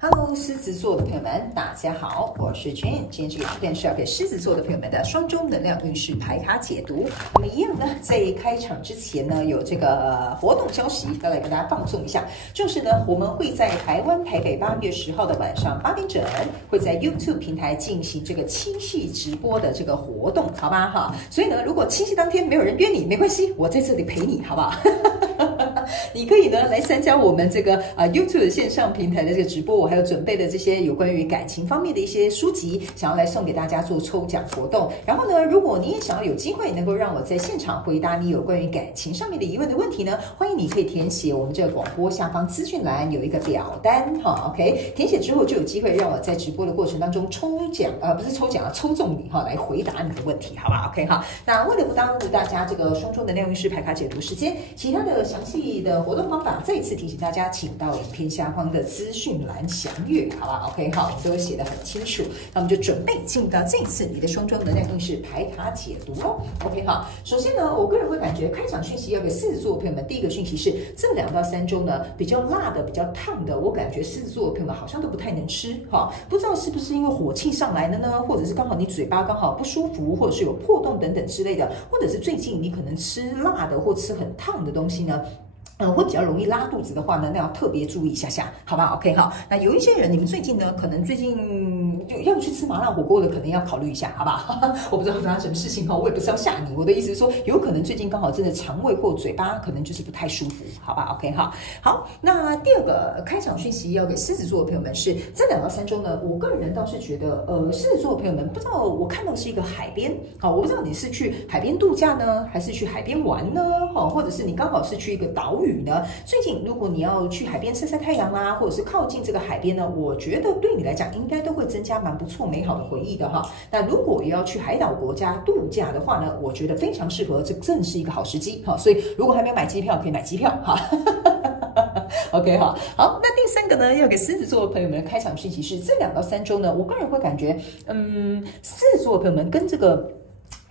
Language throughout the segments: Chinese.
Hello，狮子座的朋友们，大家好，我是 Jane。今天这个视频是要给狮子座的朋友们的双周能量运势牌卡解读。我们一样呢，在开场之前呢，有这个活动消息要来跟大家放送一下，就是呢，我们会在台湾台北8月10号的晚上8点整，会在 YouTube 平台进行这个七夕直播的这个活动，好吧哈？所以呢，如果七夕当天没有人约你，没关系，我在这里陪你，好不好？你可以呢来参加我们这个YouTube 线上平台的这个直播，我还有准备的这些有关于感情方面的一些书籍，想要来送给大家做抽奖活动。然后呢，如果你也想要有机会能够让我在现场回答你有关于感情上面的疑问的问题呢，欢迎你可以填写我们这个广播下方资讯栏有一个表单哈 ，OK， 填写之后就有机会让我在直播的过程当中抽奖不是抽奖啊，抽中你哈，来回答你的问题，好吧 ？OK 哈。那为了不耽误大家这个双周能量运势牌卡解读时间，其他的详细的活动方法，再一次提醒大家，请到影片下方的资讯栏详阅，好吧 ？OK， 好，我们都写得很清楚。那我们就准备进入到这一次你的双周能量运势牌卡解读喽。OK， 好，首先呢，我个人会感觉开场讯息要给狮子座的朋友们，第一个讯息是这2到3周呢比较辣的、比较烫的，我感觉狮子座的朋友们好像都不太能吃哈，不知道是不是因为火气上来了呢，或者是刚好你嘴巴刚好不舒服，或者是有破洞等等之类的，或者是最近你可能吃辣的或吃很烫的东西呢。会比较容易拉肚子的话呢，那要特别注意一下下，好吧 ？OK， 好。那有一些人，你们最近呢，可能最近就要去吃麻辣火锅的，可能要考虑一下，好吧？我不知道发生什么事情哈，我也不是要吓你，我的意思是说，有可能最近刚好真的肠胃或嘴巴可能就是不太舒服，好吧 ？OK， 好。好，那第二个开场讯息要给狮子座的朋友们是，这2到3周呢，我个人倒是觉得，狮子座的朋友们，不知道我看到是一个海边，好，我不知道你是去海边度假呢，还是去海边玩呢，哈，或者是你刚好是去一个岛屿。最近如果你要去海边晒晒太阳啦，或者是靠近这个海边呢，我觉得对你来讲应该都会增加蛮不错美好的回忆的哈。那如果也要去海岛国家度假的话呢，我觉得非常适合，这正是一个好时机哈。所以如果还没有买机票，可以买机票哈。OK 哈，好，那第3个呢，要给狮子座的朋友们的开场讯息是，这2到3周呢，我个人会感觉，狮子座的朋友们跟这个。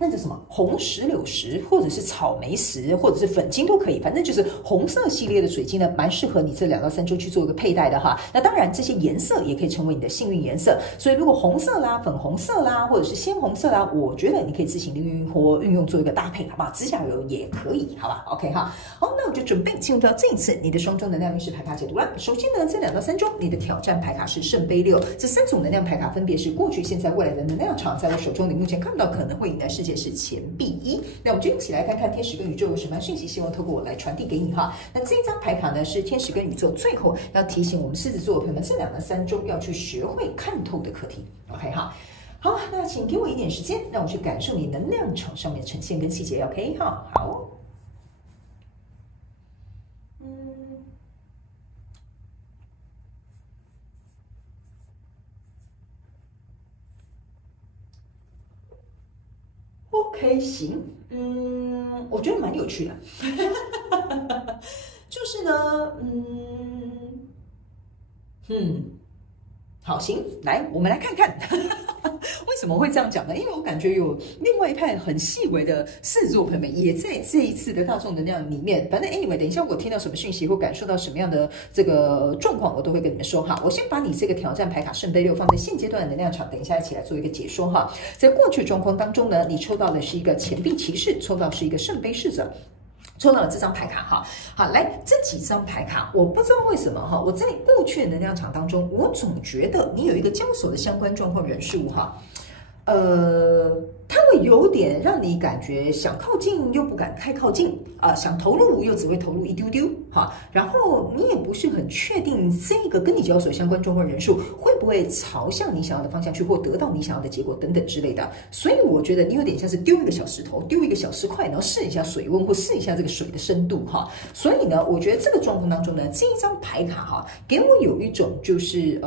那叫什么红石榴石，或者是草莓石，或者是粉晶都可以，反正就是红色系列的水晶呢，蛮适合你这2到3周去做一个佩戴的哈。那当然，这些颜色也可以成为你的幸运颜色。所以，如果红色啦、粉红色啦，或者是鲜红色啦，我觉得你可以自行运用做一个搭配，好不好？指甲油也可以，好吧 ？OK 哈。好，那我就准备进入到这一次你的双周能量运势牌卡解读了。首先呢，这2到3周你的挑战牌卡是圣杯6，这3种能量牌卡分别是过去、现在、未来的能量场，在我手中你目前看不到可能会迎来世界是钱币1。那我们就一起来看看天使跟宇宙有什么样讯息，希望透过我来传递给你哈。那这一张牌卡呢，是天使跟宇宙最后要提醒我们狮子座的朋友们，这2到3周要去学会看透的课题。OK 哈。好，那请给我一点时间，让我去感受你能量场上面呈现跟细节。OK 哈，好。OK， 行，我觉得蛮有趣的，就是呢，好，行，来，我们来看看，为什么会这样讲呢？因为我感觉有另外一派很细微的狮子座朋友们也在这一次的大众能量里面。反正 anyway， 等一下我听到什么讯息或感受到什么样的这个状况，我都会跟你们说哈。我先把你这个挑战牌卡圣杯6放在现阶段的能量场，等一下一起来做一个解说哈。在过去状况当中呢，你抽到的是一个钱币骑士，抽到是一个圣杯侍者。抽到了这张牌卡哈，好，来这几张牌卡，我不知道为什么哈，我在过去的能量场当中，我总觉得你有一个交手的相关状况人事物哈，它会有点让你感觉想靠近又不敢太靠近啊，想投入又只会投入一丢丢哈，然后你也不是很确定这个跟你交手相关状况人数会不会朝向你想要的方向去，或得到你想要的结果等等之类的，所以我觉得你有点像是丢一个小石头，丢一个小石块，然后试一下水温或试一下这个水的深度哈，所以呢，我觉得这个状况当中呢，这一张牌卡哈，给我有一种就是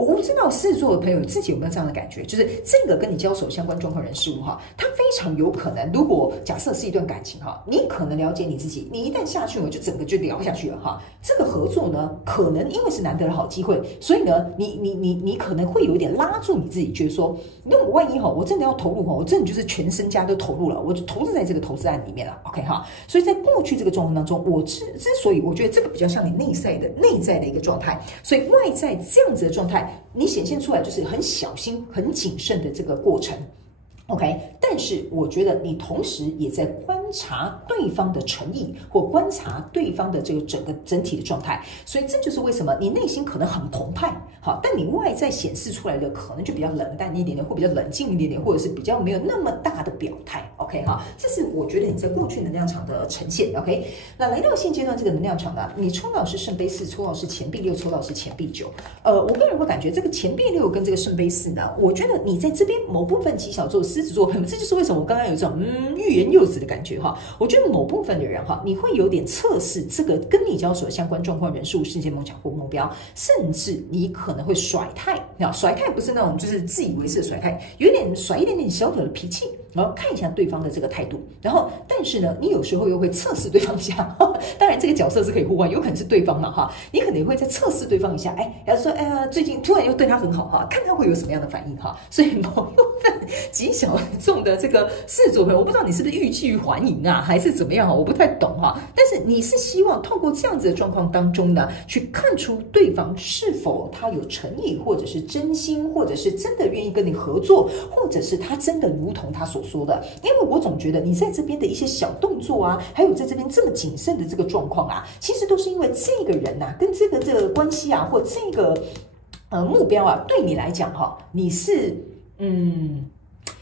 我不知道狮子座的朋友自己有没有这样的感觉，就是这个跟你交手相关状况人事物哈，它非常有可能，如果假设是一段感情哈，你可能了解你自己，你一旦下去，我就整个就聊下去了哈。这个合作呢，可能因为是难得的好机会，所以呢，你可能会有一点拉住你自己，觉得说，那我万一哈，我真的要投入哈，我真的就是全身家都投入了，我就投资在这个投资案里面了 ，OK 哈。所以在过去这个状况当中，我之所以我觉得这个比较像你内在的一个状态，所以外在这样子的状态，你显现出来就是很小心、很谨慎的这个过程。OK， 但是我觉得你同时也在观察对方的诚意，或观察对方的这个整体的状态，所以这就是为什么你内心可能很澎湃，好，但你外在显示出来的可能就比较冷淡一点点，或比较冷静一点点，或者是比较没有那么大的表态。OK 哈，这是我觉得你在过去能量场的呈现。OK， 那来到现阶段这个能量场呢，你抽到是圣杯4，抽到是钱币6，抽到是钱币9。我个人会感觉这个钱币6跟这个圣杯4呢，我觉得你在这边某部分极小做狮子座朋友，这就是为什么我刚刚有这种欲言又止的感觉哈。我觉得某部分的人哈，你会有点测试这个跟你交手相关状况、人数、事件、梦想或目标，甚至你可能会甩态。甩态不是那种就是自以为是的甩态，有点甩一点点小小的脾气，然后看一下对方的这个态度，然后但是呢，你有时候又会测试对方一下。当然这个角色是可以互换，有可能是对方嘛哈，你可能会再测试对方一下，然后说最近突然又对他很好哈，看他会有什么样的反应哈。所以某部分极小众的这个狮子座朋友，我不知道你是不是欲拒还迎啊，还是怎么样哈，我不太懂哈。但是你是希望透过这样子的状况当中呢，去看出对方是否他有诚意，或者是真心，或者是真的愿意跟你合作，或者是他真的如同他所说的。因为我总觉得你在这边的一些小动作啊，还有在这边这么谨慎的这个状况啊，其实都是因为这个人啊，跟这个关系啊，或这个目标啊，对你来讲哈，你是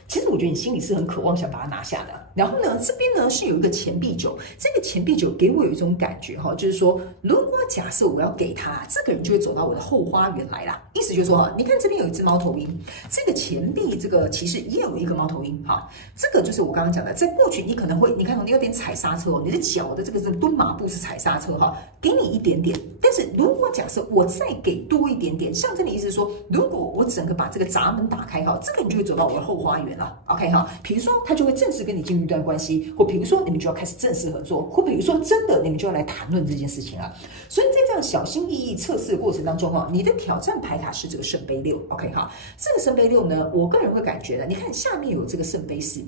其实我觉得你心里是很渴望想把它拿下的。然后呢，这边呢是有一个钱币9，这个钱币9给我有一种感觉哈，就是说，如果假设我要给他，这个人就会走到我的后花园来啦。意思就是说哈，你看这边有一只猫头鹰，这个钱币这个骑士也有一个猫头鹰哈，这个就是我刚刚讲的，在过去你可能会，你看你有点踩刹车哦，你的脚的这个蹲马步是踩刹车哈，给你一点点。但是如果假设我再给多一点点，象征的意思是说，如果我整个把这个闸门打开哈，这个人就会走到我的后花园了。OK 哈，比如说他就会正式跟你进入一段关系，或比如说你们就要开始正式合作，或比如说真的你们就要来谈论这件事情了。所以在这样小心翼翼测试的过程当中哈，你的挑战牌卡是这个圣杯6。OK 哈，这个圣杯6呢，我个人会感觉的，你看下面有这个圣杯4。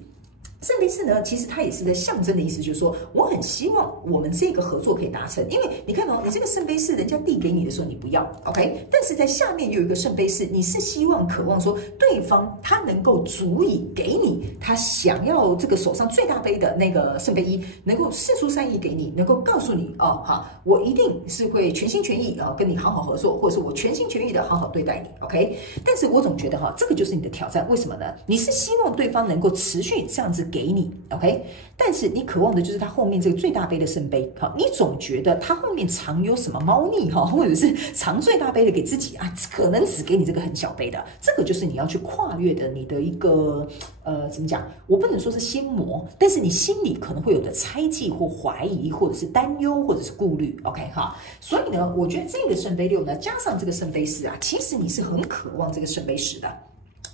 圣杯4呢，其实它也是在象征的意思，就是说我很希望我们这个合作可以达成。因为你看哦，你这个圣杯4，人家递给你的时候你不要 ，OK？ 但是在下面有一个圣杯4，你是希望渴望说对方他能够足以给你他想要这个手上最大杯的那个圣杯1，能够释出善意给你，能够告诉你哦，好，我一定是会全心全意跟你好好合作，或者是我全心全意的好好对待你 ，OK？ 但是我总觉得哈，这个就是你的挑战，为什么呢？你是希望对方能够持续这样子给你 ，OK？ 但是你渴望的就是他后面这个最大杯的圣杯，好，你总觉得他后面藏有什么猫腻哈，或者是藏最大杯的给自己啊，可能只给你这个很小杯的，这个就是你要去跨越的你的一个怎么讲？我不能说是心魔，但是你心里可能会有的猜忌或怀疑，或者是担忧，或者是顾虑 ，OK 哈？所以呢，我觉得这个圣杯6呢，加上这个圣杯4啊，其实你是很渴望这个圣杯10的。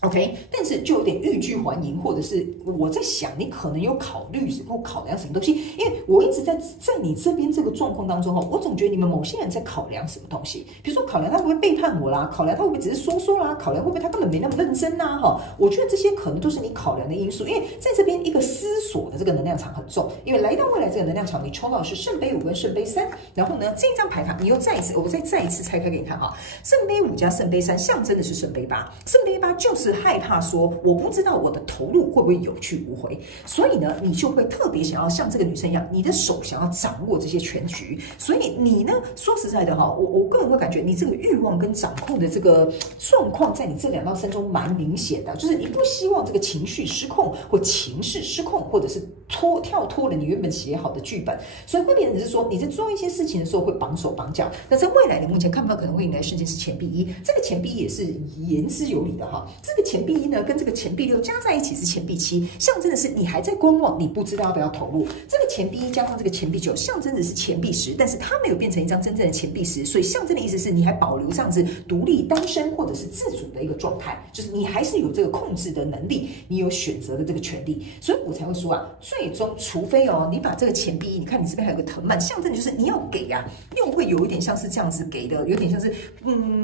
OK， 但是就有点欲拒还迎，或者是我在想，你可能有考虑或考量什么东西？因为我一直在你这边这个状况当中哈，我总觉得你们某些人在考量什么东西，比如说考量他会不会背叛我啦，考量他会不会只是说说啦，考量会不会他根本没那么认真呐哈。我觉得这些可能都是你考量的因素，因为在这边一个思索的这个能量场很重，因为来到未来这个能量场，你抽到的是圣杯5跟圣杯3，然后呢这张牌卡你又再一次，我再一次拆开给你看哈，圣杯5加圣杯3象征的是圣杯8，圣杯8就是害怕说我不知道我的投入会不会有去无回，所以呢，你就会特别想要像这个女生一样，你的手想要掌握这些全局。所以你呢，说实在的哈，我个人会感觉你这个欲望跟掌控的这个状况，在你这2到3周蛮明显的，就是你不希望这个情绪失控或情势失控，或者是跳脱了你原本写好的剧本，所以会变成是说你在做一些事情的时候会绑手绑脚。那在未来你目前看不到可能会迎来的瞬间是钱币1，这个钱币也是言之有理的哈，这个钱币1呢，跟这个钱币6加在一起是钱币7，象征的是你还在观望，你不知道要不要投入。这个钱币1加上这个钱币9，象征的是钱币10，但是它没有变成一张真正的钱币10，所以象征的意思是你还保留这样子独立、单身或者是自主的一个状态，就是你还是有这个控制的能力，你有选择的这个权利，所以我才会说啊，最终除非你把这个钱币1，你看你这边还有个藤蔓，象征的就是你要给啊，又会有一点像是这样子给的，有点像是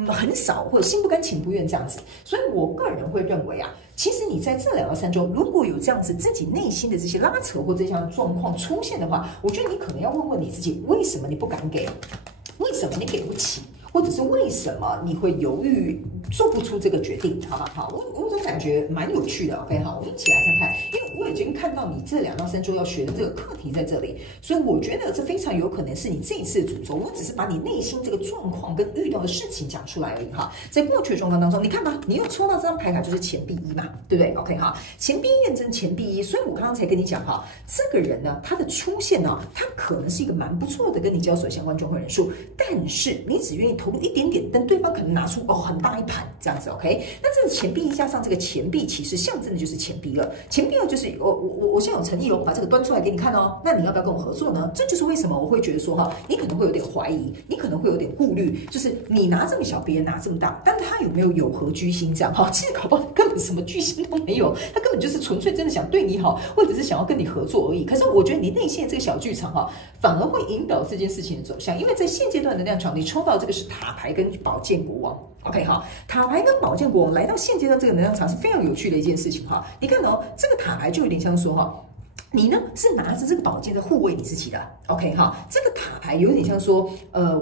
很少或者心不甘情不愿这样子，所以我个人会认为啊。其实你在这2到3周，如果有这样子自己内心的这些拉扯或这项状况出现的话，我觉得你可能要问问你自己，为什么你不敢给？为什么你给不起？或者是为什么你会犹豫做不出这个决定？好吧，好，我这种感觉蛮有趣的。OK， 好，我们一起来看看，因为我已经看到你这2到3周要学的这个课题在这里，所以我觉得这非常有可能是你这一次的主轴。我只是把你内心这个状况跟遇到的事情讲出来而已哈。在过去的状况当中，你看吧，你又抽到这张牌卡就是钱币1嘛，对不对 ？OK 哈，钱币验证钱币1，所以我刚刚才跟你讲哈，这个人呢，他的出现呢，他可能是一个蛮不错的跟你交手相关状况人数，但是你只愿意投入一点点，但对方可能拿出很大一盘这样子 ，OK？ 那这个钱币1加上这个钱币，其实象征的就是钱币2，钱币2就是我现在有诚意我把这个端出来给你看哦，那你要不要跟我合作呢？这就是为什么我会觉得说哈，你可能会有点怀疑，你可能会有点顾虑，就是你拿这么小，别人拿这么大，但他有没有合居心这样哈？其实搞不好根本什么居心都没有，他根本就是纯粹真的想对你好，或者是想要跟你合作而已。可是我觉得你内心的这个小剧场哈，反而会引导这件事情的走向，因为在现阶段的能量场，你抽到这个是塔牌跟宝剑国王。OK 哈，塔牌跟宝剑国王来到现阶段这个能量场是非常有趣的一件事情哈。你看哦，这个塔牌就有点像说哈。你呢是拿着这个宝剑在护卫你自己的 ，OK 哈，这个塔牌有点像说，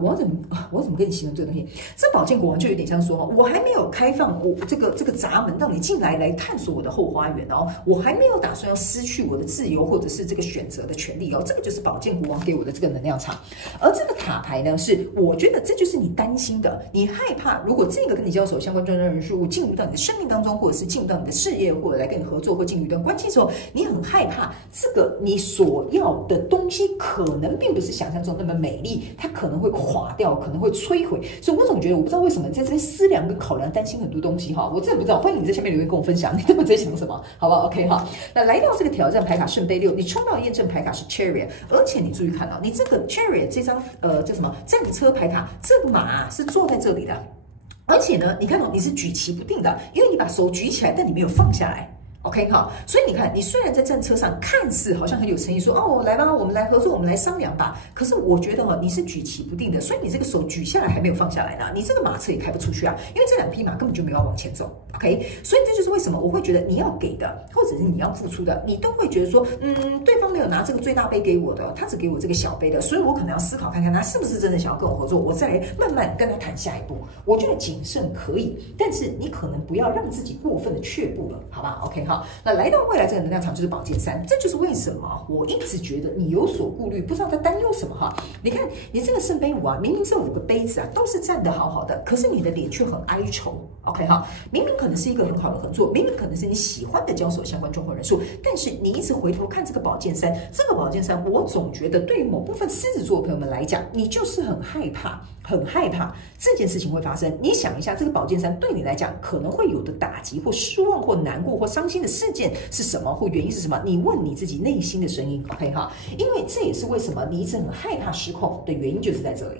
我怎么跟你形容这个东西？这宝剑国王就有点像说，我还没有开放我这个闸门让你进来探索我的后花园哦，我还没有打算要失去我的自由或者是这个选择的权利哦，这个就是宝剑国王给我的这个能量场。而这个塔牌呢，是我觉得这就是你担心的，你害怕如果这个跟你交手相关专业人数进入到你的生命当中，或者是进入到你的事业，或者来跟你合作或进入一段关系的时候，你很害怕。这个你所要的东西可能并不是想象中那么美丽，它可能会垮掉，可能会摧毁。所以我总觉得，我不知道为什么在这边思量跟考量、担心很多东西哈。我真的不知道，欢迎你在下面留言跟我分享，你根本在想什么，好不好 ？OK 哈。那来到这个挑战牌卡圣杯6，你抽到验证牌卡是 Chariot， 而且你注意看到，你这个 Chariot 这张叫什么战车牌卡，这个马是坐在这里的，而且呢，你看到你是举棋不定的，因为你把手举起来，但你没有放下来。OK 好，所以你看，你虽然在战车上看似好像很有诚意，说哦，来吧，我们来合作，我们来商量吧。可是我觉得你是举棋不定的，所以你这个手举下来还没有放下来呢，你这个马车也开不出去啊，因为这2匹马根本就没有往前走。OK， 所以这就是为什么我会觉得你要给的，或者是你要付出的，你都会觉得说，对方没有拿这个最大杯给我的，他只给我这个小杯的，所以我可能要思考看看他是不是真的想要跟我合作，我再来慢慢跟他谈下一步。我觉得谨慎可以，但是你可能不要让自己过分的却步了，好吧 ？OK 好，那来到未来这个能量场就是宝剑3，这就是为什么我一直觉得你有所顾虑，不知道他担忧什么哈。你看你这个圣杯5啊，明明这5个杯子啊都是站得好好的，可是你的脸却很哀愁。OK 哈，明明可能是一个很好的合作，明明可能是你喜欢的交手相关状况人数，但是你一直回头看这个宝剑3，这个宝剑3，我总觉得对于某部分狮子座的朋友们来讲，你就是很害怕这件事情会发生。你想一下，这个宝剑3对你来讲可能会有的打击或失望或难过或伤心的事件是什么，或原因是什么？你问你自己内心的声音 ，OK 哈？因为这也是为什么你一直很害怕失控的原因，就是在这里。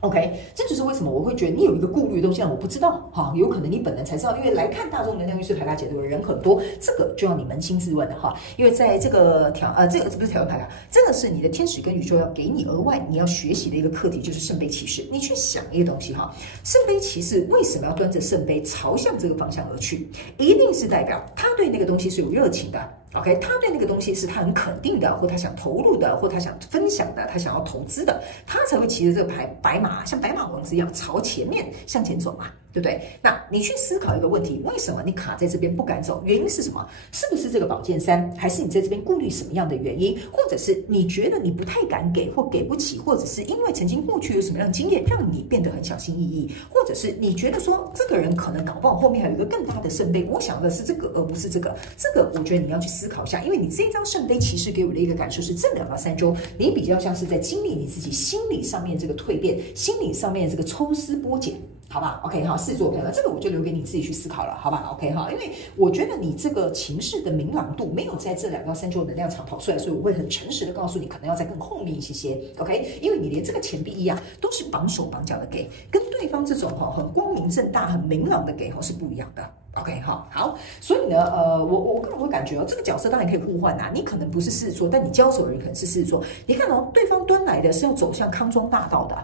OK， 这就是为什么我会觉得你有一个顾虑的东西，我不知道哈，有可能你本人才知道，因为来看大众能量运势牌卡解读的人很多，这个就要你扪心自问了哈。因为在这个这个不是挑战牌卡，这个是你的天使跟宇宙要给你额外你要学习的一个课题，就是圣杯骑士。你去想一个东西哈，圣杯骑士为什么要端着圣杯朝向这个方向而去？一定是代表他对那个东西是有热情的。OK， 他对那个东西是他很肯定的，或他想投入的，或他想分享的，他想要投资的，他才会骑着这个白马，像白马王子一样朝前面向前走嘛，对不对？那你去思考一个问题，为什么你卡在这边不敢走？原因是什么？是不是这个宝剑3，还是你在这边顾虑什么样的原因？或者是你觉得你不太敢给，或给不起，或者是因为曾经过去有什么样的经验，让你变得很小心翼翼，或者是你觉得说这个人可能搞不好后面还有一个更大的圣杯，我想的是这个而不是这个，这个我觉得你要去思思考一下，因为你这张圣杯骑士给我的一个感受是，这2到3周你比较像是在经历你自己心理上面这个蜕变，心理上面这个抽丝剥茧。好吧 ，OK 哈，狮子座朋友们，这个我就留给你自己去思考了，好吧 ，OK 哈，因为我觉得你这个情势的明朗度没有在这2到3周能量场跑出来，所以我会很诚实的告诉你，可能要在更后面一些 ，OK， 因为你连这个钱币一样都是绑手绑脚的给，跟对方这种很光明正大、很明朗的给是不一样的。OK 哈，好，所以呢，我个人会感觉这个角色当然可以互换啊，你可能不是狮子座，但你交手的人可能是狮子座。你看对方端来的是要走向康庄大道的。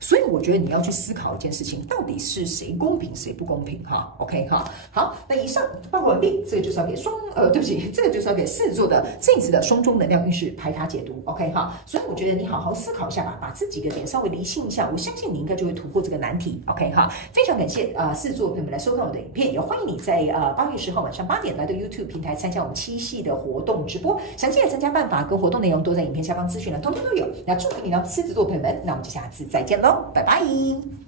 所以我觉得你要去思考一件事情，到底是谁公平谁不公平哈 ？OK 哈，好，那以上报告完毕，这个就是要给对不起，这个就是要给狮子座的这一次的双周能量运势牌卡解读 ，OK 哈。所以我觉得你好好思考一下吧，把这几个点稍微理清一下，我相信你应该就会突破这个难题 ，OK 哈。非常感谢狮子座朋友们来收看我的影片，也欢迎你在8月10号晚上8点来到 YouTube 平台参加我们7夕的活动直播，详细的参加办法跟活动内容都在影片下方资讯栏通通都有。那祝福你呢，狮子座朋友们，那我们就下次再见喽。拜拜。